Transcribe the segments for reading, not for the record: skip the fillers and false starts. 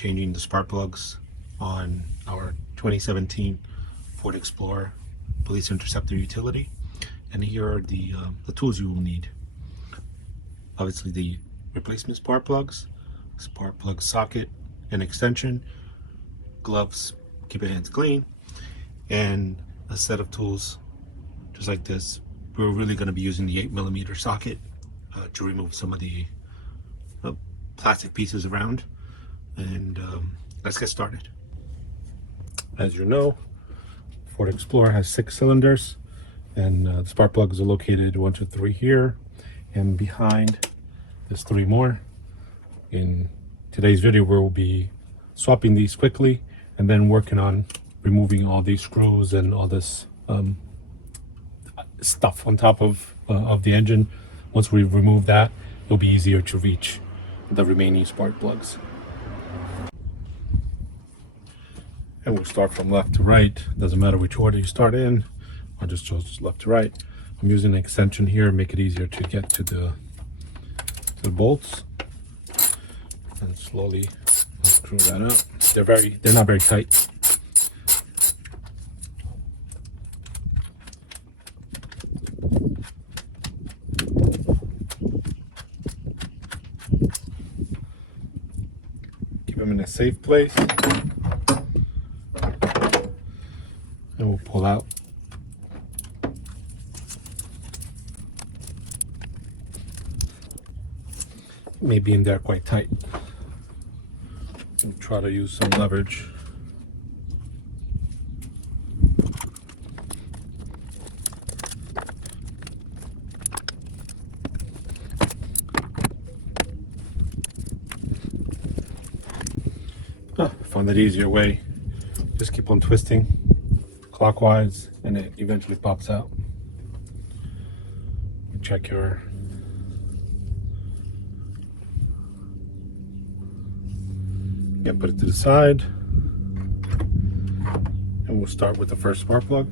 changing the spark plugs on our 2017 Ford Explorer Police Interceptor utility. And here are the tools you will need. Obviously the replacement spark plugs, spark plug socket and extension, gloves, keep your hands clean, and a set of tools just like this. We're really going to be using the 8mm socket to remove some of the plastic pieces around, and let's get started. As you know, Ford Explorer has 6 cylinders, and the spark plugs are located 1, 2, 3 here, and behind there's 3 more. In today's video, we'll be swapping these quickly and then working on removing all these screws and all this stuff on top of the engine. Once we remove that, it'll be easier to reach the remaining spark plugs. And we'll start from left to right. Doesn't matter which order you start in. I just chose left to right. I'm using an extension here, make it easier to get to the bolts. And slowly screw that out. They're not very tight. Keep them in a safe place. And we'll pull out. Maybe in there quite tight. We'll try to use some leverage. Found that easier way. Just keep on twisting clockwise and it eventually pops out. Check your put it to the side, and we'll start with the first spark plug.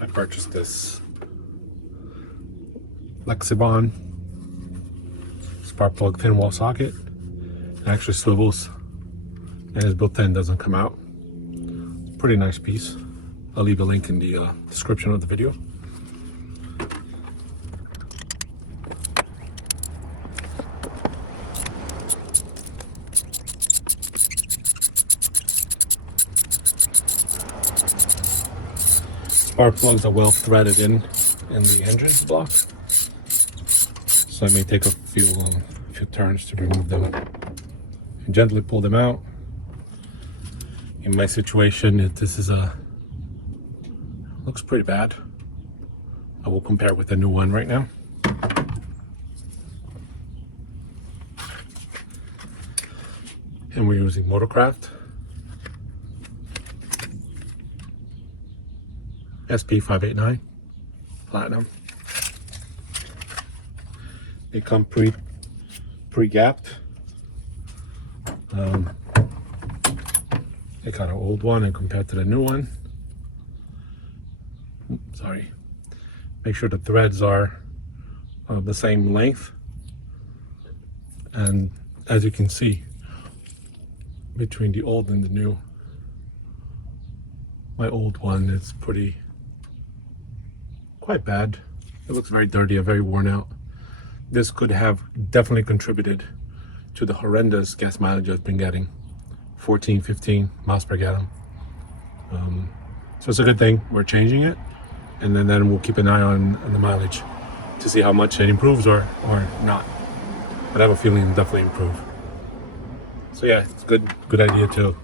I purchased this Lexibon spark plug thin wall socket. It actually swivels and is built in, doesn't come out. Pretty nice piece. I'll leave a link in the description of the video. Spark plugs are well threaded in the engine block, so it may take a few turns to remove them. And gently pull them out. In my situation, this is looks pretty bad. I will compare with the new one right now. And we're using Motorcraft SP589 Platinum. They come pre-gapped. They got an old one and compared to the new one. Sorry. Make sure the threads are the same length. And as you can see, between the old and the new, my old one is quite bad. It looks very dirty and very worn out. This could have definitely contributed to the horrendous gas mileage I've been getting, 14, 15 miles per gallon. So it's a good thing we're changing it, and then we'll keep an eye on the mileage to see how much it improves or not. But I have a feeling it'll definitely improve. So yeah, it's a good idea to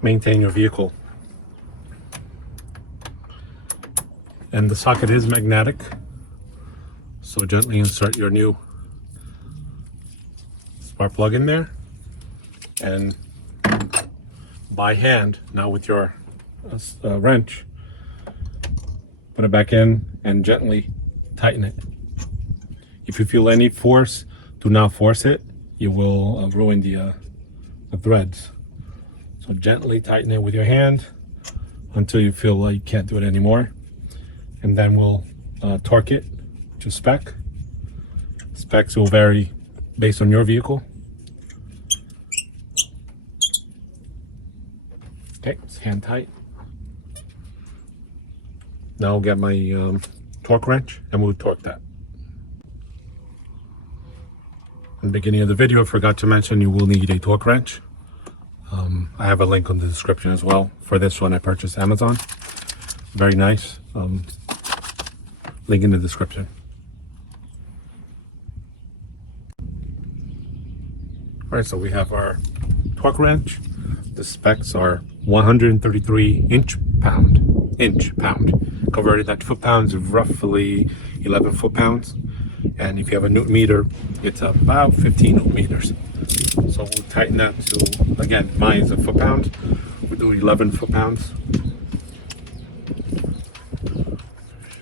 maintain your vehicle. And the socket is magnetic, so gently insert your new spark plug in there, and by hand, not with your wrench, put it back in and gently tighten it. If you feel any force, do not force it. You will ruin the threads. So gently tighten it with your hand until you feel like you can't do it anymore. And then we'll torque it to spec. Specs will vary based on your vehicle. Okay, it's hand tight. Now I'll get my torque wrench and we'll torque that. In the beginning of the video, I forgot to mention you will need a torque wrench. I have a link on the description as well. For this one, I purchased Amazon. Very nice. Link in the description. All right, so we have our torque wrench. The specs are 133 inch-pound. Converted that to foot-pounds, roughly 11 foot-pounds. And if you have a newton meter, it's about 15 newton meters. So we'll tighten that to, again, mine is a foot-pound. We'll do 11 foot-pounds.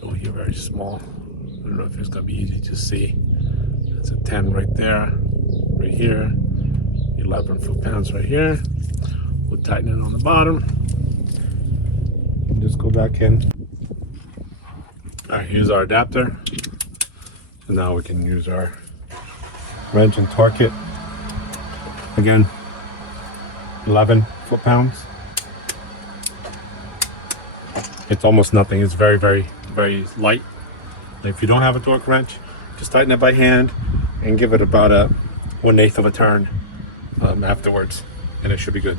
Show here very small. I don't know if it's gonna be easy to see. It's a 10 right there, right here. 11 foot-pounds right here. We'll tighten it on the bottom. And just go back in. All right, here's our adapter. So now we can use our wrench and torque it. Again, 11 foot-pounds. It's almost nothing. It's very, very, very light. If you don't have a torque wrench, just tighten it by hand and give it about a 1/8 of a turn afterwards, and it should be good.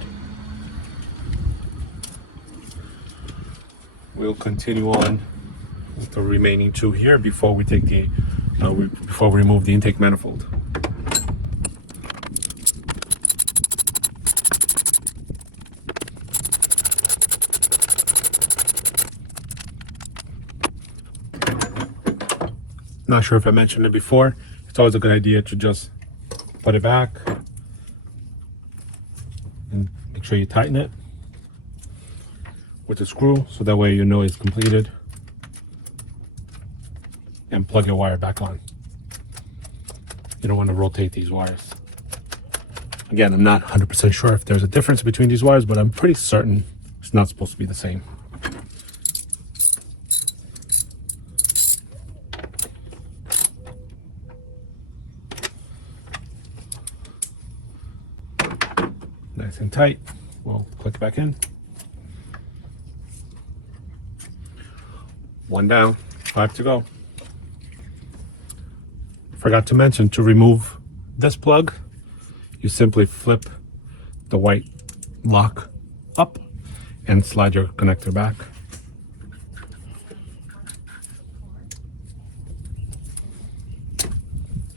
We'll continue on with the remaining two here before we take the before we remove the intake manifold. Not sure if I mentioned it before. It's always a good idea to just put it back and make sure you tighten it with the screw, so that way you know it's completed, and plug your wire back on. You don't want to rotate these wires. Again, I'm not 100% sure if there's a difference between these wires, but I'm pretty certain it's not supposed to be the same. Nice and tight. We'll click it back in. One down, 5 to go. Forgot to mention, to remove this plug, you simply flip the white lock up and slide your connector back.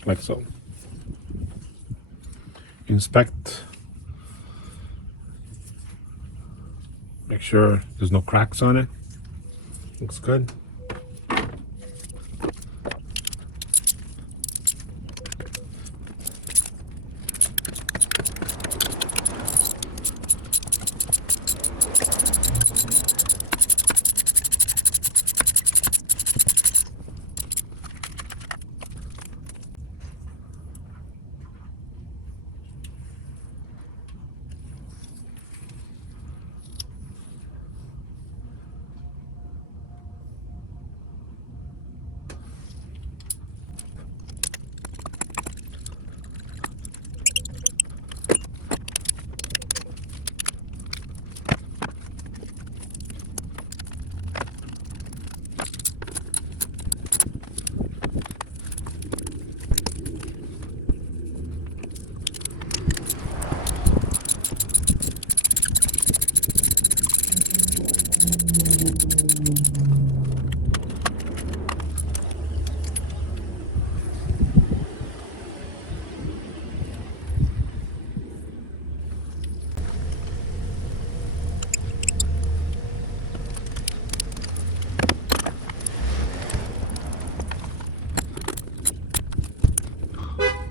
Like so. Inspect. Make sure there's no cracks on it. Looks good.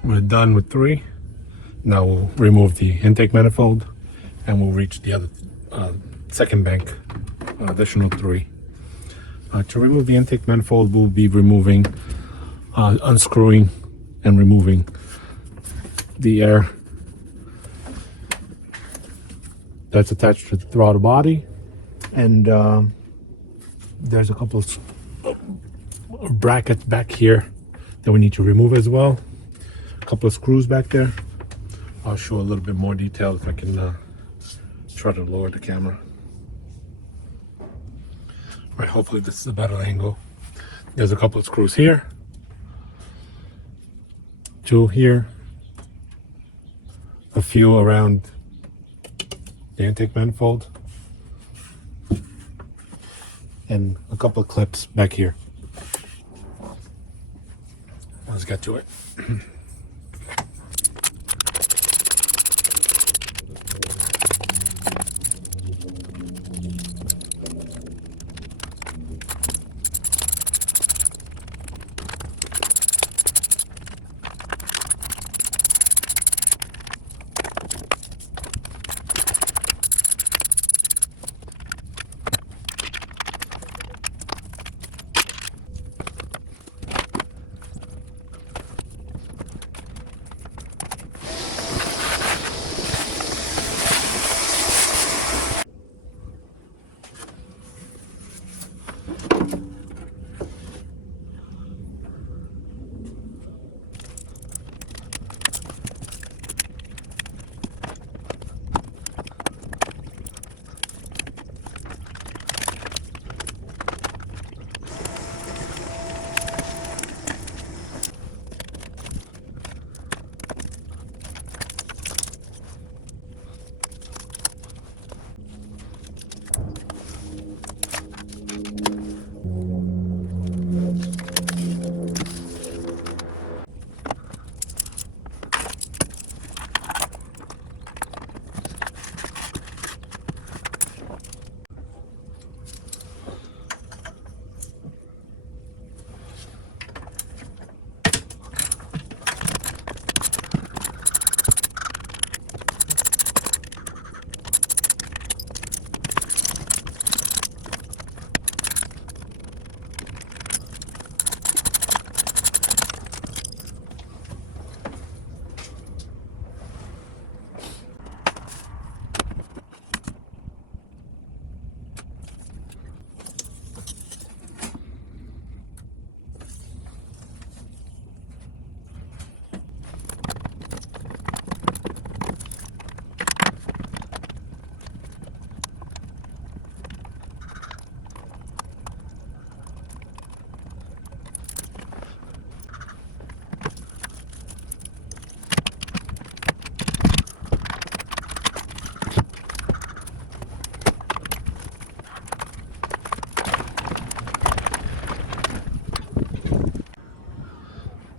We're done with 3. Now we'll remove the intake manifold and we'll reach the other second bank, additional 3. To remove the intake manifold, we'll be removing, unscrewing and removing the air that's attached to the throttle body, and there's a couple of brackets back here that we need to remove as well. A couple of screws back there. I'll show a little bit more detail if I can try to lower the camera. Right, hopefully this is a better angle. There's a couple of screws here, 2 here, a few around the intake manifold, and a couple of clips back here. Let's get to it.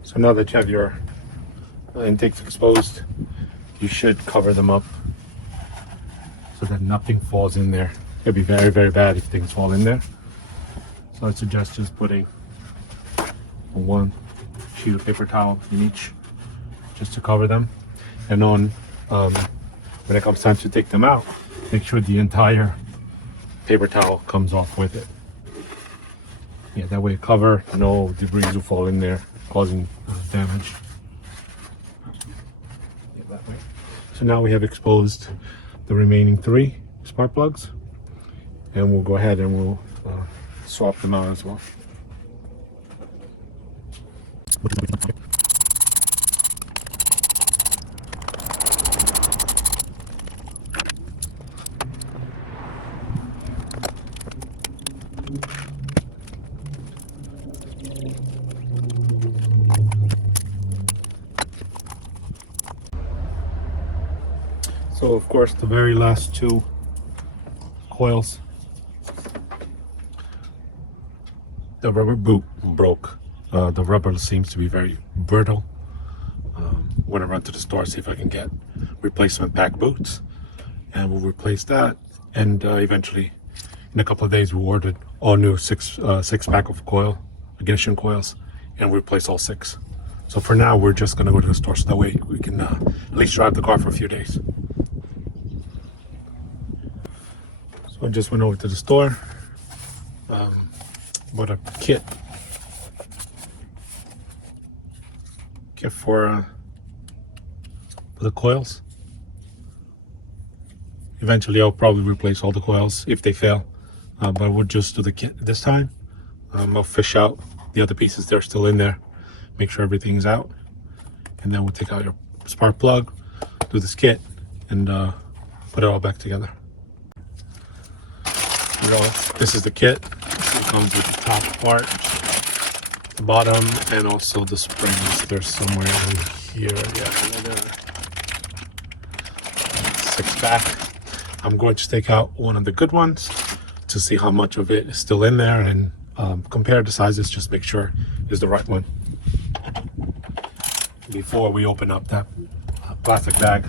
So now that you have your intakes exposed, you should cover them up so that nothing falls in there. It'd be very, very bad if things fall in there. So I suggest just putting one sheet of paper towel in each, just to cover them. And on when it comes time to take them out, make sure the entire paper towel comes off with it. Yeah, that way cover, no debris will fall in there, causing damage. Yeah, that way. So now we have exposed the remaining 3 spark plugs, and we'll go ahead and we'll swap them out as well. So of course the very last 2 coils, the rubber boot broke. The rubber seems to be very brittle. When I run to the store, see if I can get replacement pack boots, and we'll replace that. And eventually, in a couple of days, we ordered all new 6 pack of ignition coils, and we replace all 6. So for now, we're just gonna go to the store so that way we can at least drive the car for a few days. So I just went over to the store, bought a kit for the coils. Eventually I'll probably replace all the coils if they fail, but we'll just do the kit this time. I'll fish out the other pieces that are still in there, make sure everything's out, and then we'll take out your spark plug, do the skit, and put it all back together. This is the kit. It comes with the top part, the bottom, and also the springs. They're somewhere in here. Yeah, there. 6-pack. I'm going to take out one of the good ones to see how much of it is still in there, and compare the sizes, just make sure it's the right one before we open up that plastic bag.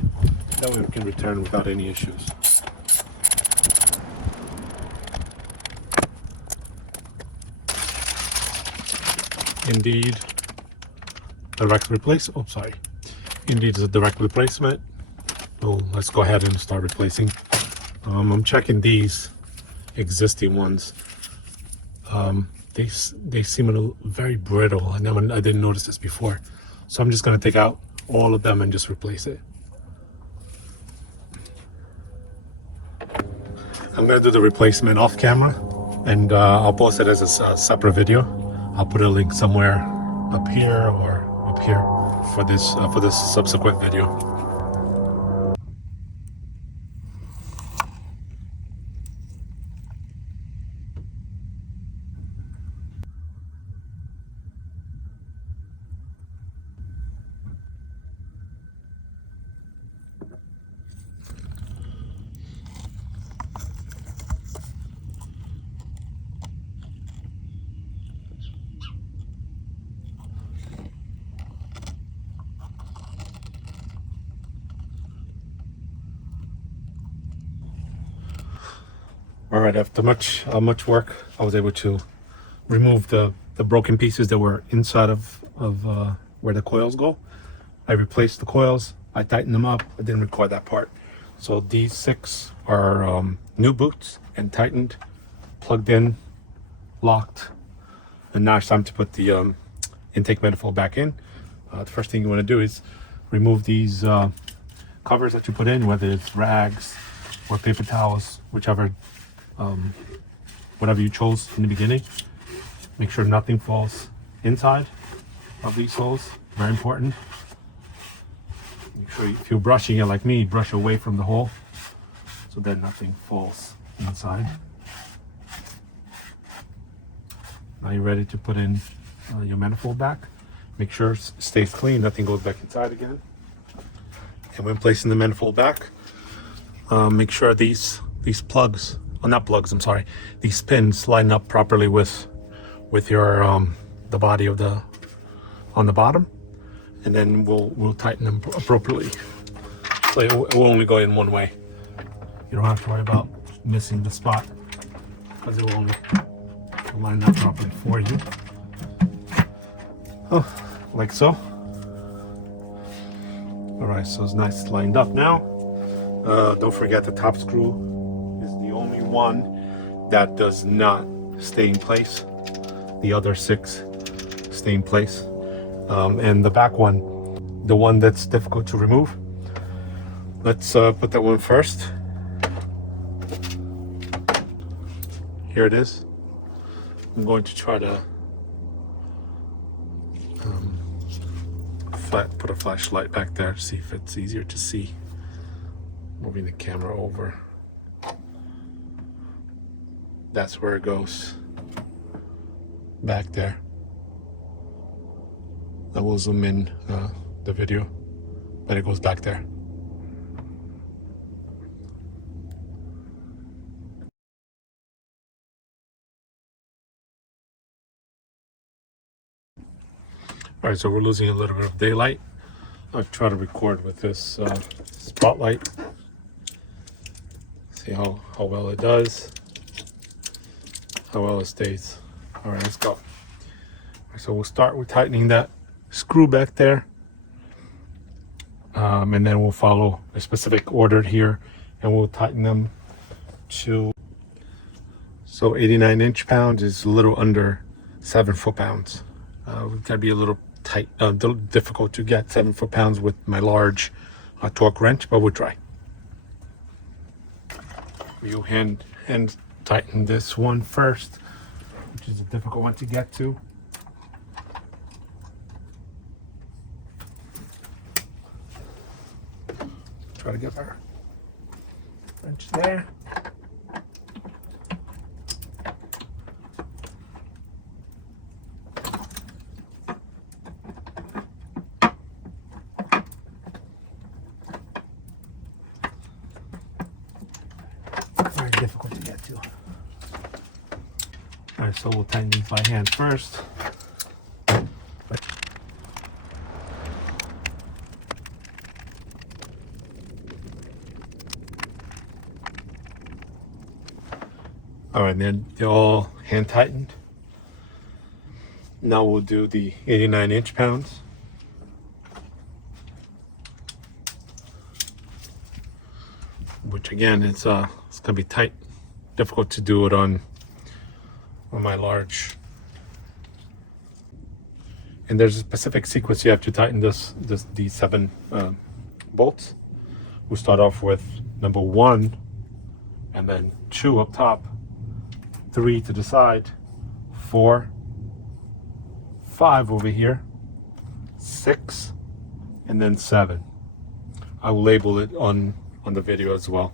That way we can return without any issues. Indeed, direct replace. Oh, sorry. Indeed, it's a direct replacement. So let's go ahead and start replacing. I'm checking these existing ones. They seem a little very brittle. I didn't notice this before, so I'm just going to take out all of them and just replace it. I'm going to do the replacement off camera, and I'll post it as a separate video. I'll put a link somewhere up here or up here for this subsequent video. All right, after much work, I was able to remove the broken pieces that were inside of where the coils go. I replaced the coils, I tightened them up. I didn't record that part. So these 6 are new boots and tightened, plugged in, locked, and now it's time to put the intake manifold back in. The first thing you want to do is remove these covers that you put in, whether it's rags or paper towels, whichever whatever you chose in the beginning. Make sure nothing falls inside of these holes, very important. Make sure if you're brushing it like me, brush away from the hole so that nothing falls inside. Now you're ready to put in your manifold back. Make sure it stays clean, nothing goes back inside again. And when placing the manifold back, make sure these plugs, not plugs, I'm sorry, these pins line up properly with your the body of the on the bottom, and then we'll tighten them appropriately. So it will only go in one way. You don't have to worry about missing the spot, because it will only line up properly for you. Oh, like so. All right, so it's nice lined up now. Don't forget the top screw is the only one that does not stay in place. The other 6 stay in place. And the back one, the one that's difficult to remove, let's put that one first. Here it is. I'm going to try to put a flashlight back there to see if it's easier to see. Moving the camera over. That's where it goes. Back there. I will zoom in the video, but it goes back there. All right, so we're losing a little bit of daylight. I'll try to record with this spotlight. See how well it does, how well it stays. All right, let's go. So we'll start with tightening that screw back there, and then we'll follow a specific order here, and we'll tighten them to, so 89 inch-pounds is a little under 7 foot-pounds. We've got to be a little tight, a little difficult to get 7 foot-pounds with my large torque wrench, but we'll try. You hand tighten this one first, which is a difficult one to get to. Gotta get our wrench there. Very difficult to get to. All right, so we'll tighten these by hand first. All right, then they're all hand tightened. Now we'll do the 89 inch-pounds. Which again, it's gonna be tight. Difficult to do it on my large. And there's a specific sequence you have to tighten these 7 bolts. We'll start off with number 1, and then 2 up top, 3 to the side, 4, 5 over here, 6, and then 7. I will label it on the video as well.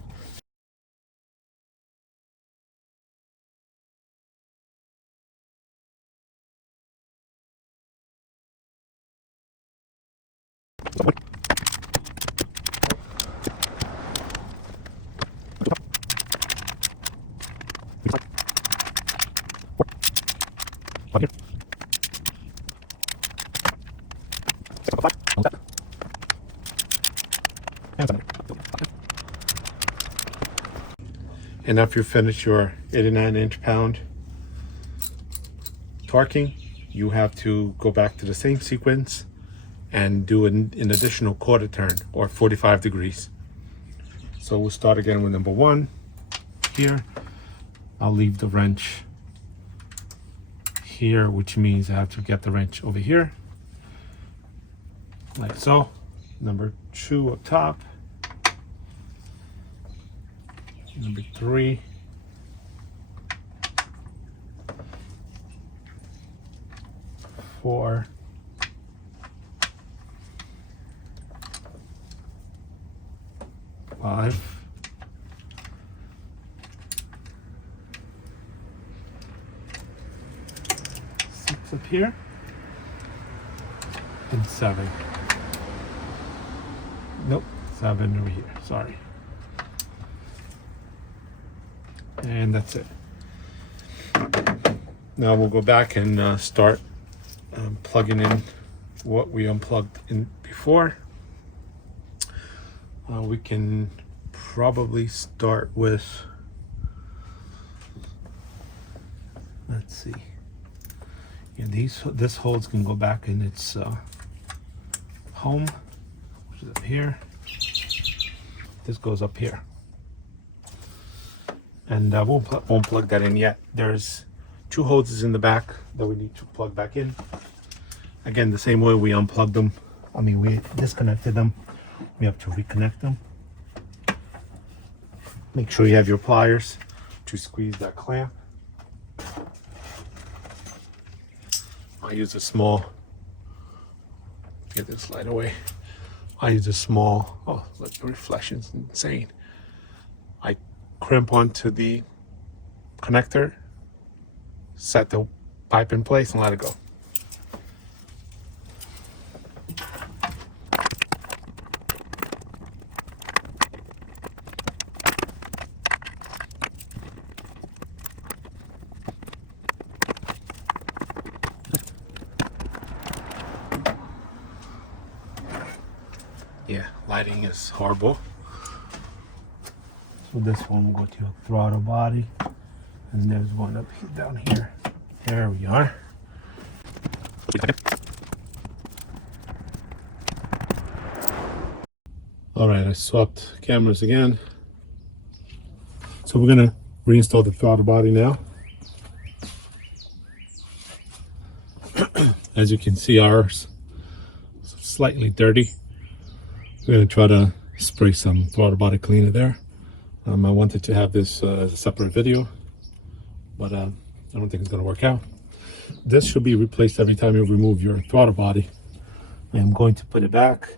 And after you finish your 89 inch-pound torquing, you have to go back to the same sequence and do an additional quarter turn, or 45 degrees. So we'll start again with number 1 here. I'll leave the wrench here, which means I have to get the wrench over here, like so. Number 2 up top. Number 3. 4. 5. 6 up here, and 7. Nope, 7 over here, sorry. And that's it. Now we'll go back and start plugging in what we unplugged in before. We can probably start with, let's see. Yeah, this hose can go back in its home, which is up here. This goes up here. And won't plug that in yet. There's 2 hoses in the back that we need to plug back in. Again, the same way we unplugged them. I mean, we disconnected them. We have to reconnect them. Make sure you have your pliers to squeeze that clamp. I use a small, get this light away. I use a small, oh, look, the reflection's insane. I crimp onto the connector, set the pipe in place, and let it go. Yeah, lighting is horrible. So this one will go to a throttle body, and there's one up here, down here. There we are. All right, I swapped cameras again. So we're gonna reinstall the throttle body now. As you can see, ours is slightly dirty. We're going to try to spray some throttle body cleaner there. I wanted to have this as a separate video, but I don't think it's going to work out. This should be replaced every time you remove your throttle body. I am going to put it back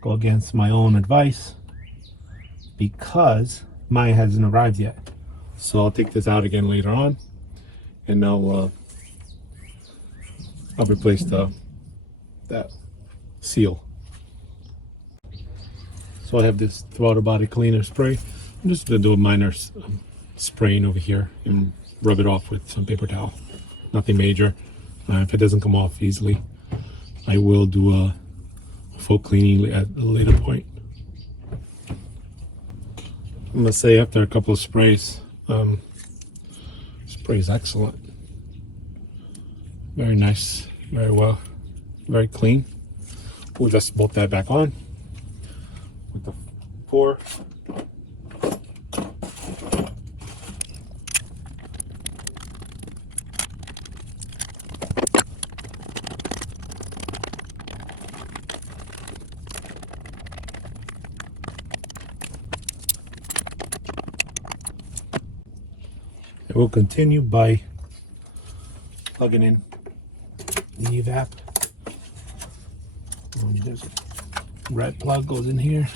go against my own advice because mine hasn't arrived yet. So I'll take this out again later on, and I'll replace that seal. So I have this throttle body cleaner spray. I'm just gonna do a minor spraying over here and rub it off with some paper towel. Nothing major. If it doesn't come off easily, I will do a full cleaning at a later point. I'm gonna say after a couple of sprays, spray is excellent. Very nice, very well, very clean. We'll just bolt that back on with the pour. And we'll continue by plugging in the evap. There's a red plug goes in here.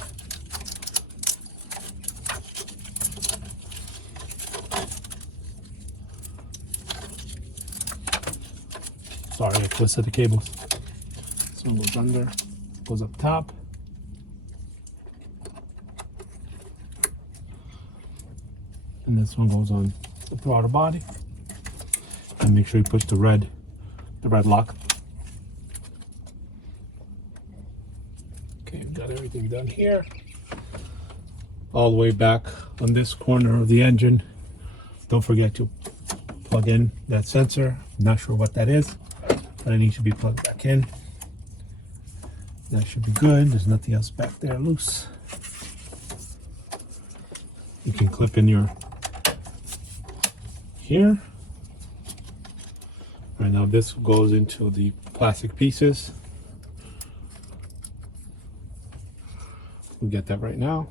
Sorry, I twisted the cables. This one goes under, goes up top. And this one goes on the throttle body. And make sure you push the red lock. Okay, got everything done here. All the way back on this corner of the engine. Don't forget to plug in that sensor. I'm not sure what that is, but it needs to be plugged back in. That should be good. There's nothing else back there loose. You can clip in your here. Right now this goes into the plastic pieces. We'll get that right now.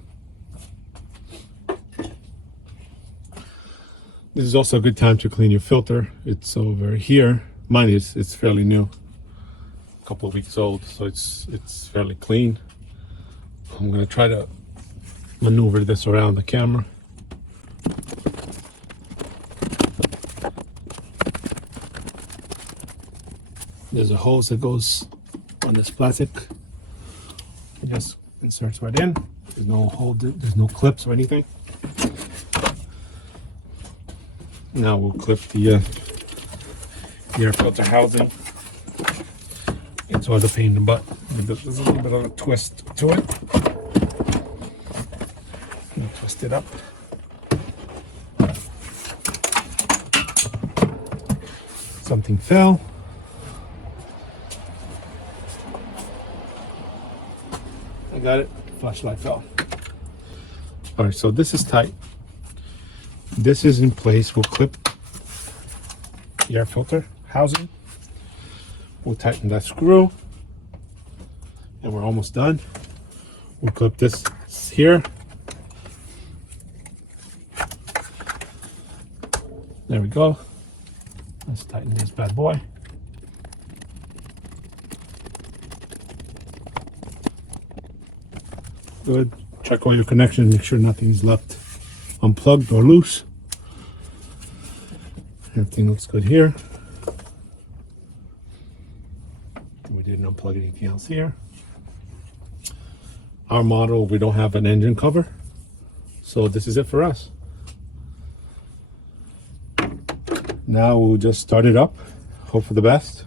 This is also a good time to clean your filter. It's over here. Mine it's fairly new, a couple of weeks old, so it's fairly clean. I'm gonna try to maneuver this around the camera. There's a hose that goes on this plastic. It just inserts right in. There's no hole, there's no clips or anything. Now we'll clip the air filter housing. It's always a pain in the butt. There's a little bit of a twist to it. Twist it up. Something fell. I got it. Flashlight fell. All right, so this is tight. This is in place. We'll clip the air filter housing. We'll tighten that screw, and we're almost done. We'll clip this here. There we go. Let's tighten this bad boy. Good. Check all your connections, make sure nothing's left unplugged or loose. Everything looks good here. We didn't unplug anything else here. Our model, we don't have an engine cover, so this is it for us. Now we'll just start it up, hope for the best.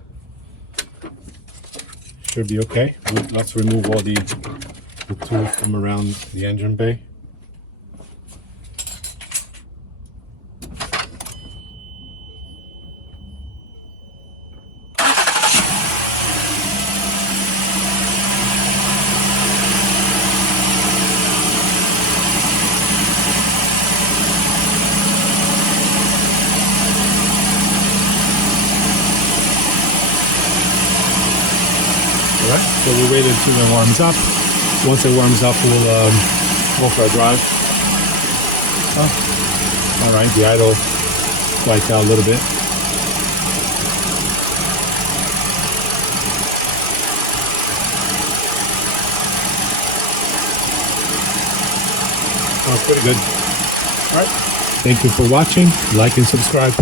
Should be okay. Let's remove all the tools from around the engine bay. Alright, so we'll wait until it warms up. Once it warms up, we'll go for a drive. Oh. Alright, the idle spiked out a little bit. Sounds pretty good. All right. Thank you for watching. Like and subscribe.